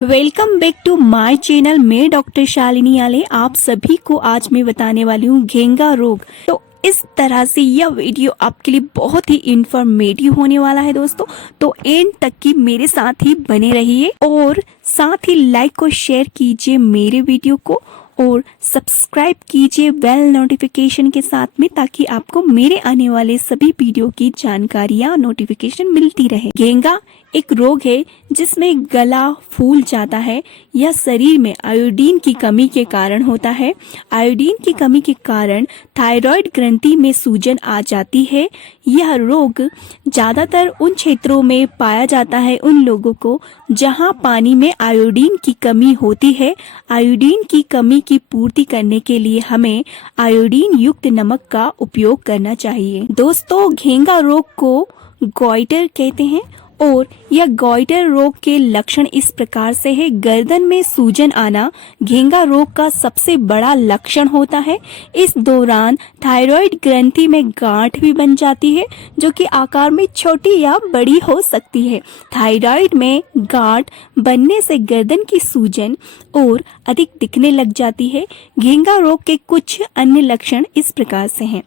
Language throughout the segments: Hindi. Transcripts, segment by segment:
Welcome back to my channel. मैं डॉक्टर शालिनी आले आप सभी को आज मैं बताने वाली हूँ घेंगा रोग। तो इस तरह से यह वीडियो आपके लिए बहुत ही इंफॉर्मेटिव होने वाला है दोस्तों, तो एंड तक की मेरे साथ ही बने रहिए और साथ ही लाइक और शेयर कीजिए मेरे वीडियो को और सब्सक्राइब कीजिए बेल नोटिफिकेशन के साथ में, ताकि आपको मेरे आने वाले सभी वीडियो की जानकारियां नोटिफिकेशन मिलती रहे। घेंगा एक रोग है जिसमें गला फूल जाता है। यह शरीर में आयोडीन की कमी के कारण होता है। आयोडीन की कमी के कारण थायराइड ग्रंथि में सूजन आ जाती है। यह रोग ज्यादातर उन क्षेत्रों में पाया जाता है उन लोगों को जहां पानी में आयोडीन की कमी होती है। आयोडीन की कमी की पूर्ति करने के लिए हमें आयोडीन युक्त नमक का उपयोग करना चाहिए। दोस्तों, घेंगा रोग को गॉइटर कहते हैं और यह गॉइटर रोग के लक्षण इस प्रकार से है। गर्दन में सूजन आना घेंगा रोग का सबसे बड़ा लक्षण होता है। इस दौरान थायराइड ग्रंथि में गांठ भी बन जाती है, जो कि आकार में छोटी या बड़ी हो सकती है। थायराइड में गांठ बनने से गर्दन की सूजन और अधिक दिखने लग जाती है। घेंगा रोग के कुछ अन्य लक्षण इस प्रकार से हैं।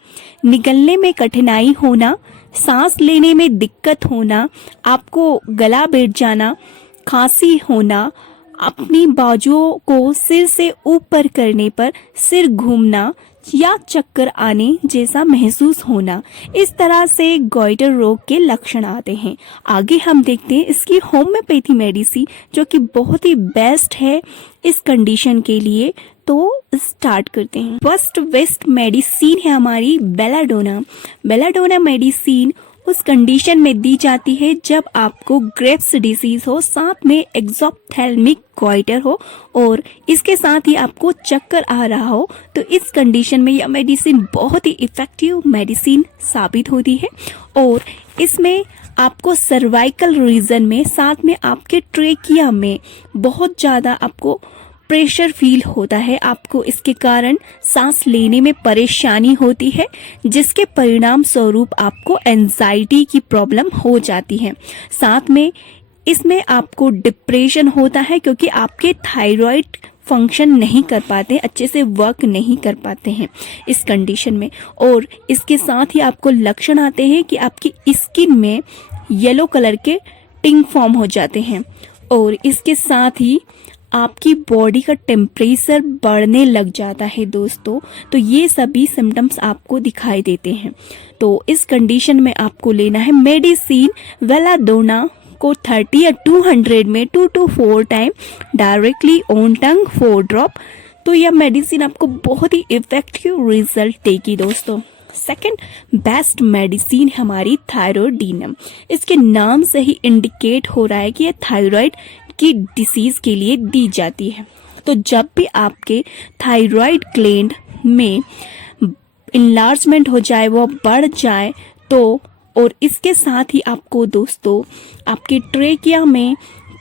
निगलने में कठिनाई होना, सांस लेने में दिक्कत होना, आपको गला बैठ जाना, खांसी होना, अपनी बाजुओं को सिर से ऊपर करने पर सिर घूमना या चक्कर आने जैसा महसूस होना, इस तरह से गॉइटर रोग के लक्षण आते हैं। आगे हम देखते हैं इसकी होम्योपैथी मेडिसिन, जो कि बहुत ही बेस्ट है इस कंडीशन के लिए। तो स्टार्ट करते हैं। फर्स्ट बेस्ट मेडिसिन है हमारी बेलाडोना। बेलाडोना मेडिसिन उस कंडीशन में दी जाती है जब आपको ग्रेव्स डिसीज हो, साथ में एक्सोप्थेल्मिक गॉइटर हो और इसके साथ ही आपको चक्कर आ रहा हो। तो इस कंडीशन में यह मेडिसिन बहुत ही इफेक्टिव मेडिसिन साबित होती है और इसमें आपको सर्वाइकल रीजन में, साथ में आपके ट्रेकिया में बहुत ज़्यादा आपको प्रेशर फील होता है। आपको इसके कारण सांस लेने में परेशानी होती है, जिसके परिणाम स्वरूप आपको एंजाइटी की प्रॉब्लम हो जाती है। साथ में इसमें आपको डिप्रेशन होता है, क्योंकि आपके थायराइड फंक्शन नहीं कर पाते, अच्छे से वर्क नहीं कर पाते हैं इस कंडीशन में। और इसके साथ ही आपको लक्षण आते हैं कि आपकी स्किन में येलो कलर के टिंग फॉर्म हो जाते हैं और इसके साथ ही आपकी बॉडी का टेम्परेचर बढ़ने लग जाता है दोस्तों। तो ये सभी सिम्टम्स आपको दिखाई देते हैं। तो इस कंडीशन में आपको लेना है मेडिसिन वेलाडोना को 30 या 200 में 2 to 4 time directly on tongue 4 drop. तो यह मेडिसिन आपको बहुत ही इफेक्टिव रिजल्ट देगी दोस्तों। सेकेंड बेस्ट मेडिसिन हमारी थायरोडीनम। इसके नाम से ही इंडिकेट हो रहा है कि यह थायराइड की डिसीज के लिए दी जाती है। तो जब भी आपके थायराइड ग्लैंड में इनलार्जमेंट हो जाए, वो बढ़ जाए, तो और इसके साथ ही आपको दोस्तों आपके ट्रेकिया में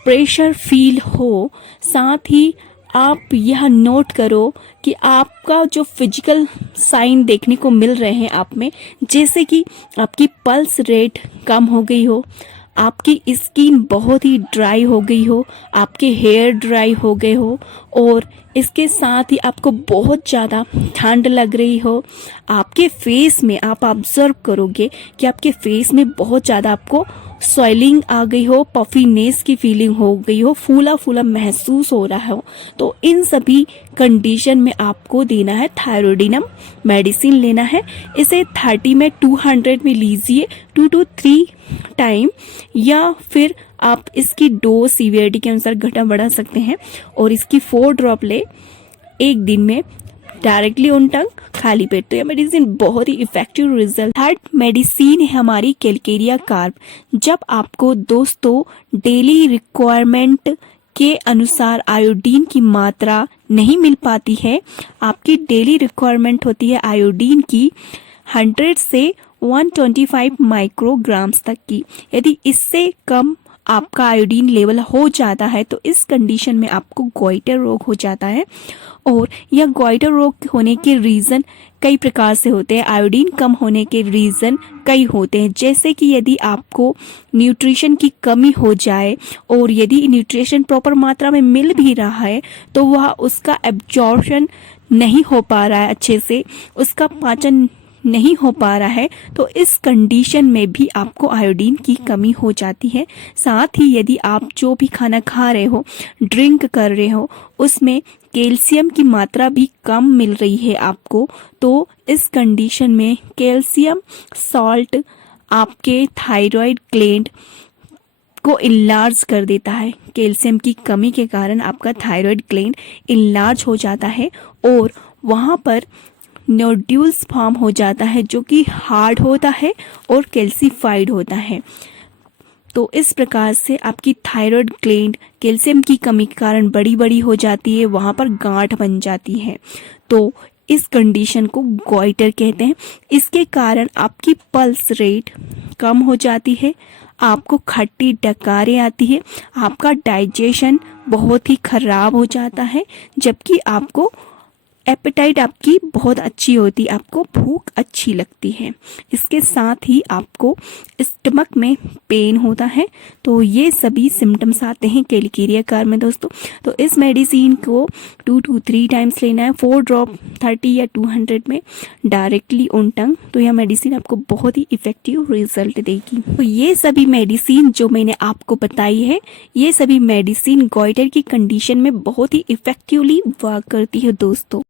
प्रेशर फील हो, साथ ही आप यह नोट करो कि आपका जो फिजिकल साइन देखने को मिल रहे हैं आप में, जैसे कि आपकी पल्स रेट कम हो गई हो, आपकी स्किन बहुत ही ड्राई हो गई हो, आपके हेयर ड्राई हो गए हो और इसके साथ ही आपको बहुत ज़्यादा ठंड लग रही हो। आपके फेस में आप ऑब्जर्व करोगे कि आपके फेस में बहुत ज़्यादा आपको स्वेलिंग आ गई हो, पफीनेस की फीलिंग हो गई हो, फूला फूला महसूस हो रहा हो। तो इन सभी कंडीशन में आपको देना है थायरोडीनम मेडिसिन लेना है। इसे 30 में 200 में लीजिए 2 to 3 टाइम, या फिर आप इसकी डोज सीवियरिटी के अनुसार घटा बढ़ा सकते हैं और इसकी 4 ड्रॉप ले एक दिन में डायरेक्टली ऑन टंग खाली पेट। तो यह मेडिसिन बहुत ही इफेक्टिव रिजल्ट। थर्ड मेडिसिन है हमारी कैलकेरिया कार्ब। जब आपको दोस्तों डेली रिक्वायरमेंट के अनुसार आयोडीन की मात्रा नहीं मिल पाती है, आपकी डेली रिक्वायरमेंट होती है आयोडीन की 100 से 125 माइक्रोग्राम्स तक की। यदि इससे कम आपका आयोडीन लेवल हो जाता है तो इस कंडीशन में आपको गोइटर रोग हो जाता है। और यह गोइटर रोग होने के रीज़न कई प्रकार से होते हैं। आयोडीन कम होने के रीज़न कई होते हैं, जैसे कि यदि आपको न्यूट्रिशन की कमी हो जाए और यदि न्यूट्रिशन प्रॉपर मात्रा में मिल भी रहा है तो वह उसका एब्जॉर्प्शन नहीं हो पा रहा है, अच्छे से उसका पाचन नहीं हो पा रहा है, तो इस कंडीशन में भी आपको आयोडीन की कमी हो जाती है। साथ ही यदि आप जो भी खाना खा रहे हो, ड्रिंक कर रहे हो, उसमें कैल्शियम की मात्रा भी कम मिल रही है आपको, तो इस कंडीशन में कैल्शियम सॉल्ट आपके थायराइड ग्लैंड को इनलार्ज कर देता है। कैल्शियम की कमी के कारण आपका थायराइड ग्लैंड इनलार्ज हो जाता है और वहाँ पर नोड्यूल्स फॉर्म हो जाता है जो कि हार्ड होता है और कैल्सीफाइड होता है। तो इस प्रकार से आपकी थायराइड ग्लैंड कैल्शियम की कमी के कारण बड़ी बड़ी हो जाती है, वहाँ पर गांठ बन जाती है। तो इस कंडीशन को गोइटर कहते हैं। इसके कारण आपकी पल्स रेट कम हो जाती है, आपको खट्टी डकारें आती है, आपका डाइजेशन बहुत ही खराब हो जाता है, जबकि आपको एपेटाइट आपकी बहुत अच्छी होती है, आपको भूख अच्छी लगती है। इसके साथ ही आपको स्टमक में पेन होता है। तो ये सभी सिम्टम्स आते हैं कैलिकेरिया कार में दोस्तों। तो इस मेडिसिन को 2 to 3 टाइम्स लेना है, 4 ड्रॉप 30 या 200 में डायरेक्टली ऑन टंग। तो यह मेडिसिन आपको बहुत ही इफेक्टिव रिजल्ट देगी। तो ये सभी मेडिसिन जो मैंने आपको बताई है, ये सभी मेडिसिन गोइटर की कंडीशन में बहुत ही इफेक्टिवली वर्क करती है दोस्तों।